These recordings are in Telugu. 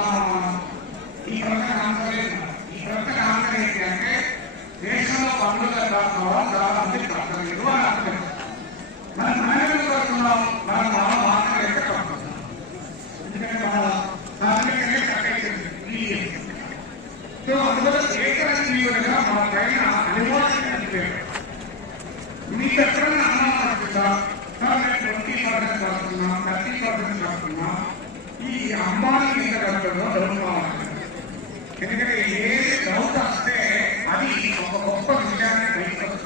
ఈ ప్రశ్న ఆన్సర్ ఈ ప్రశ్న ఆన్సర్ ఏంటి అంటే దేశంలో పన్నుల రాష్ట్రం చాలా మంది కట్టలేదు అని అర్థం మనం మనమే కడుతున్నాం మనం మనం మాట్లాడలేక కడుతున్నాం ఎందుకంటే మన సాధారణంగా కట్టేసింది సో అందువల్ల ఏకర జీవులుగా మన పైన అనుభవాన్ని కలిపారు మీకు ఎక్కడైనా అనుమానం వచ్చిందా సార్ నేను ట్వంటీ పర్సెంట్ కడుతున్నా థర్టీ పర్సెంట్ కడుతున్నా ఈ అంబానీ ఎంత కడుతుందో డౌట్ కావాలి ఎందుకంటే ఏ డౌట్ వస్తే అది ఒక గొప్ప విషయాన్ని బయటకు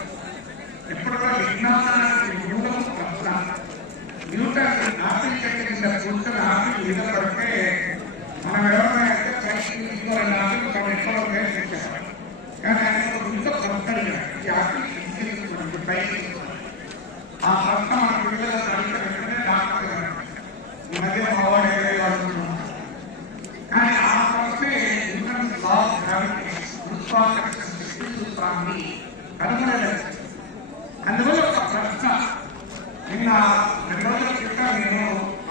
ఎప్పుడు కూడా విజ్ఞానానికి మూలం ప్రశ్న న్యూటన్ ఆపిల్ చెట్టు కింద కూర్చొని ఆపిల్ మీద పడితే మనం ఎవరైనా అయితే పైకి తీసుకోవాలని ఆపిల్ మనం ఎక్కడో ప్రయత్నించారు కానీ ఆయన ఒక ఇంత ప్రశ్న ఈ ఆపిల్ తీసుకుంటుంది పైకి ఆ ప్రశ్న మన పిల్లలకు ఈ మధ్య మావాడు ఏదైతే వాడుతున్నాం కానీ ఆ లా ఆఫ్ గ్రావిటీ గురుత్వాకర్షణ శక్తి సూత్రాన్ని కనుగొనలేదు. అందువల్ల ఒక ప్రశ్న నిన్న రెండు రోజుల క్రితం నేను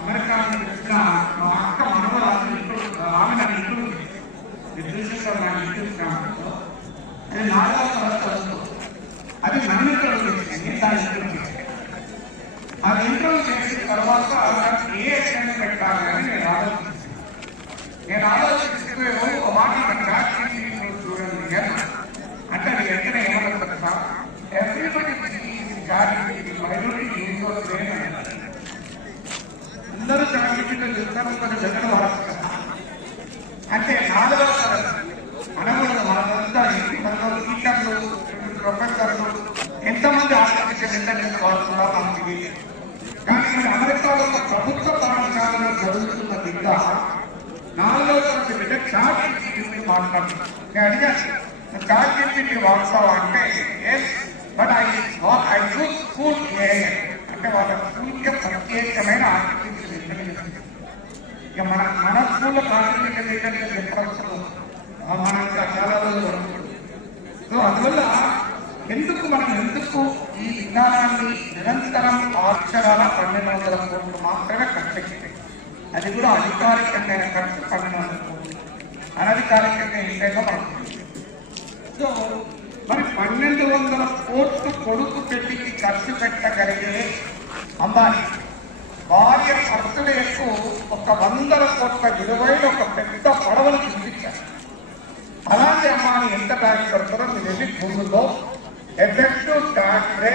అమెరికా నుంచి వచ్చిన మా అక్క మనవరాలు ఇంట్లో ఆమె నా ఇంట్లో నా గ్రామంలో అది నాలుగవ తరగతి వస్తుంది అది నన్ను ఇంట్లో చేసింది దాని ఇంట్లో చేసింది ఆ ఇంట్లో చేసిన తర్వాత నేను ఆలోచిస్తే ఒక మాట చూడండి అంటే అది వెంటనే ఏమన్నా సార్ ఎవ్రీబడి మైనారిటీ అందరూ జాగ్రత్తగా చెప్తారు కొన్ని జగన్ అంటే నాలుగో తరగతి మనము మనంతా ఇంటి మనలో టీచర్లు ప్రొఫెసర్లు ఎంతమంది ఆలోచించే ఇంటర్నెట్ వాడుతున్నారో మనకి కానీ అమెరికాలో ప్రభుత్వ పాఠశాలలో జరుగుతున్న బిడ్డ నాలుగో తరగతి బిడ్డ చాట్ జీపీటీ నేను అడిగాను చాట్ జీపీటీ అంటే but I I use school అంటే వాళ్ళ స్కూల్కి ప్రత్యేకమైన ఆర్టిఫిషియల్ ఇంటెలిజెన్స్ ఇక మన మన స్కూల్లో ఆర్టిఫిషియల్ ఇంటెలిజెన్స్ చెప్పవలసిన మనం ఇంకా చాలా రోజులు సో అందువల్ల ఎందుకు మనం ఎందుకు ఈ విధానాన్ని నిరంతరం అక్షరాల పన్నెండు వందల కోట్లు మాత్రమే ఖర్చు అది కూడా అధికారికంగా ఖర్చు పన్నెండు అనధికారికంగా ఇంకేగా సో మరి పన్నెండు వందల కోట్లు కొడుకు పెళ్ళికి ఖర్చు పెట్టగలిగే అంబానీ భార్య బర్త్డేకు ఒక వందల కోట్ల విలువైన ఒక పెద్ద పడవను చూపించారు. అలాంటి అమ్మాని ఎంత బ్యాంక్ కడతారో మీరు వెళ్ళి గూగుల్లో ఎఫెక్టివ్ ట్యాక్స్ రేట్